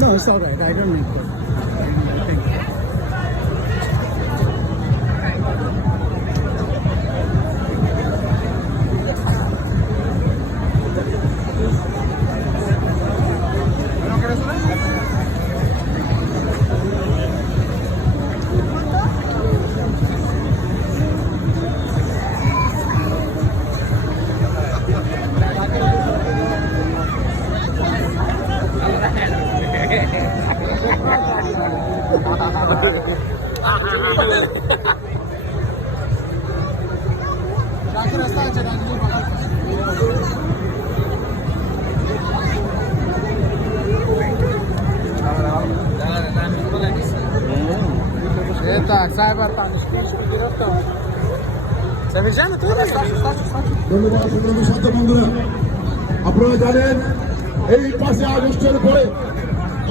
No, it's all right. I don't need that. Thank you. ধন্যবাদ সাথে বন্ধুরা, আপনারা জানেন এই 5 আগস্টের পরে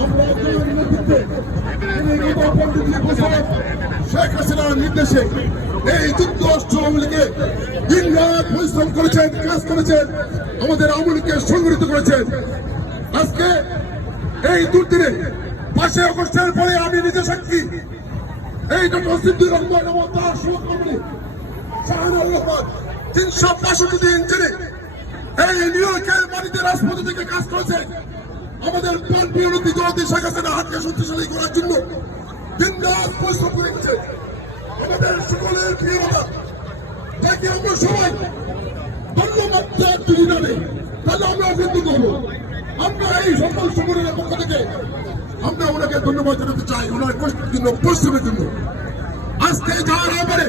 আমরা শেখ হাসিনার নির্দেশে এই যুক্তরাষ্ট্র আওয়ামী লীগে দিন রাত পরিশ্রম করেছেন, কাজ করেছেন, আমাদের আওয়ামী লীগকে সংগঠিত করেছেন। আজকে এই দুর্দিনে 5 আগস্টের পরে আমি নিজে সাক্ষী, এই ডক্টর সিদ্দিকুর রহমান এবং তার সহকর্মী শাহানুর রহমান 365 দিন জেলে এই নিউ ইয়র্কের বাড়িতে রাজপথে থেকে কাজ করেছে। আমাদের প্রাণপ্রিয় নেত্রী জনতা শেখ হাসিনার হাতকে শক্তিশালী করার জন্য দিন রাত পরিশ্রম করে গেছে। আমাদের সকলের প্রিয়তা তাকে আমরা সবাই ধন্যবাদ যদি জানে, তাহলে আমরা কিন্তু করবো। আমরা এই সকল সংগঠনের পক্ষ থেকে আমরা ওনাকে ধন্যবাদ জানাতে চাই, ওনার কষ্টের জন্য, পরিশ্রমের জন্য। আজকে যাওয়ার ব্যাপারে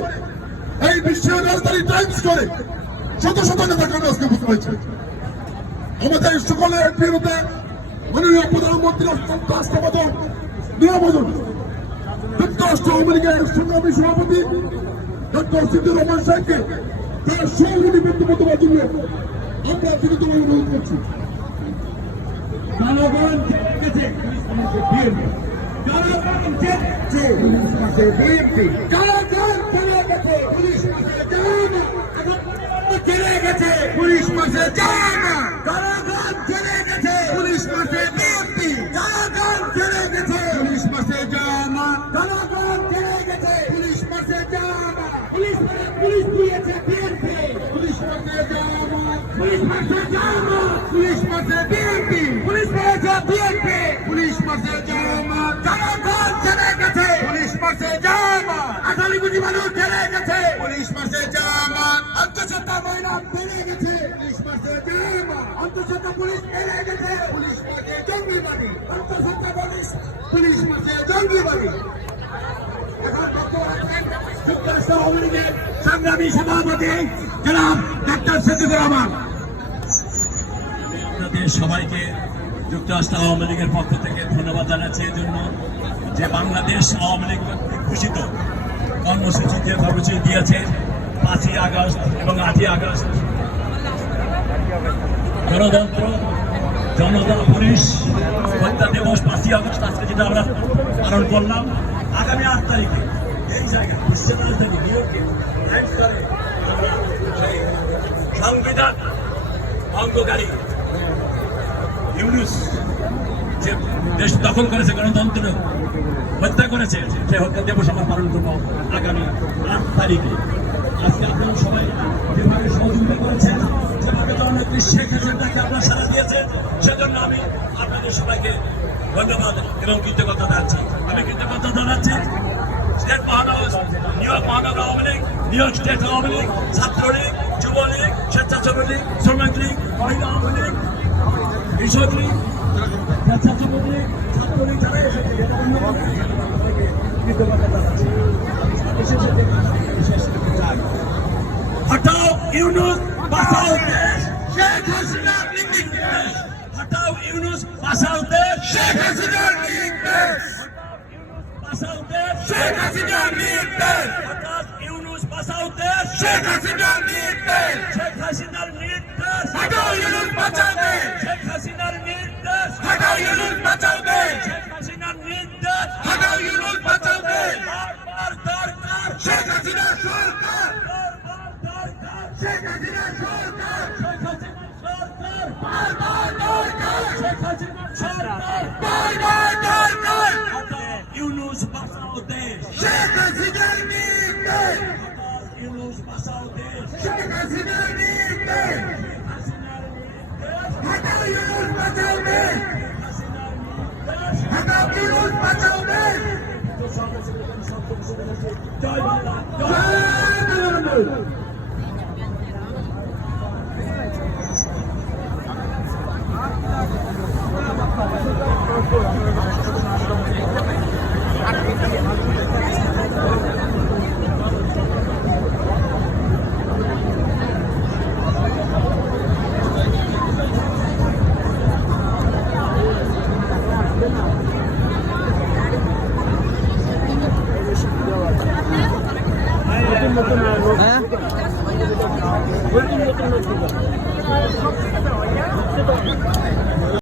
এই বিশ্বের রাজধানী টাইমস করে শত শত নেতাকে আজকে বুঝতে হয়েছে। আমাদের সকলের প্রিয়তা মাননীয় প্রধানমন্ত্রী রাষ্ট্রপতি নিরাপদন যুক্তরাষ্ট্র আওয়ামী লীগের সংগ্রামী সভাপতি ডক্টর সিদ্দিকুর রহমান সাহেবকে তার সহযোগী বক্তব্য দেওয়ার জন্য আমরা বিনীতভাবে অনুরোধ করছি। জনগণ জিতেছে, জনগণ জিতছে, জনগণ চলে গেছে, পুলিশ মাসে জানা, চলে গেছে, পুলিশ মাসে জানা, জনগণ চলে গেছে, পুলিশ মাসে বিএনপি, জনগণ চলে গেছে, পুলিশ মাসে জানা, জনগণ চলে গেছে, পুলিশ মাসে জানা, পুলিশ দিয়েছে বিএনপি, পুলিশ মাসে জানা, পুলিশ মাসে জানা, পুলিশ মাসে বিএনপি, পুলিশ পেয়েছে বিএনপি, পুলিশ মাসে জানা, জনগণ চলে গেছে, পুলিশ মাসে জানা, আঠালি বুঝি মানুষ চলে গেছে, পুলিশ মাসে জানা, অন্তঃসত্ত্বা মহিলা বেড়ে গেছে, পুলিশ মাসে জানা, অন্তঃসত্ত্বা পুলিশ বেড়ে গেছে, পুলিশ মাসে জঙ্গিবাদী, অন্তঃসত্ত্বা পুলিশ মাসে জঙ্গিবাদী। এখন বর্তমান আছেন যুক্তরাষ্ট্র আওয়ামী লীগের সংগ্রামী সভাপতি জনাব ডক্টর সিদ্দিকুর রহমান। আপনাদের সবাইকে যুক্তরাষ্ট্র আওয়ামী লীগের পক্ষ থেকে ধন্যবাদ জানাচ্ছি এই জন্য যে বাংলাদেশ আওয়ামী লীগ ঘোষিত কর্মসূচি দিয়েছে 5ই আগস্ট এবং 8ই আগস্ট গণতন্ত্র জনতা পুলিশ হত্যা দিবস 5ই আগস্ট আজকে যেটা আমরা পালন করলাম। আগামী 8 তারিখে এই জায়গায় বিশ্বের রাজধানী নিউ ইয়র্কে সংবিধান ভঙ্গকারী ইউনুস যে দেশ দখল করেছে, গণতন্ত্র হত্যা করেছে, সেই হত্যা দিবস আমরা পালন করবো আগামী 8 তারিখে। আজকে আপনারা সবাই যেভাবে সহযোগিতা করেছেন, যেভাবে জননেত্রী শেখ হাসিনাকে আপনারা সাড়া দিয়েছেন, সেজন্য আমি আপনাদের সবাইকে ধন্যবাদ এবং কৃতজ্ঞতা জানাচ্ছি। আমি কৃতজ্ঞতা জানাচ্ছি স্টেট মহানগর, নিউ ইয়র্ক মহানগর Awami League, new York state Awami League, Chhatra League, Jubo League, স্বেচ্ছাসেবী লীগ, শ্রমিক লীগ, মহিলা আওয়ামী লীগ, কৃষক লীগ, স্বেচ্ছাসেবী লীগ, ছাত্রলীগ যারা এসেছে কৃতজ্ঞতা জানাচ্ছি। বিশেষ করতে চাই, হটাও ইউনুস, বাঁচাও দেশ, শেখ হাসিনার নির্দেশ, হটাও ইউনুস, বাঁচাও দেশ, শেখ হাসিনার নির্দেশ, বাঁচাও দেশ, শেখ হাসিনার নির্দেশ, হঠাৎ ইউনুস বাঁচাও দেশ, শেখ হাসিনার নির্দেশ, শেখ হাসিনার নির্দেশ, হটাও ইউনুস বাঁচাও দেশ, শেখ হাসিনার নির্দেশ, হটাও ইউনুস বাঁচাও দেশ, শেখ হাসিনার নির্দেশ, হটাও ইউনুস বাঁচাও দেশ, বারবার দরকার দেশ, শেখ হাসিনার নির্দেশ, ইউনূস বাঁচাও দেশ, শেখ হাসিনার নির্দেশ, হটাও ইউনুস বাঁচাও দেশ, হটাও ইউনুস বাঁচাও দেশ। জয় বাংলা, জয় জয় বাংলা।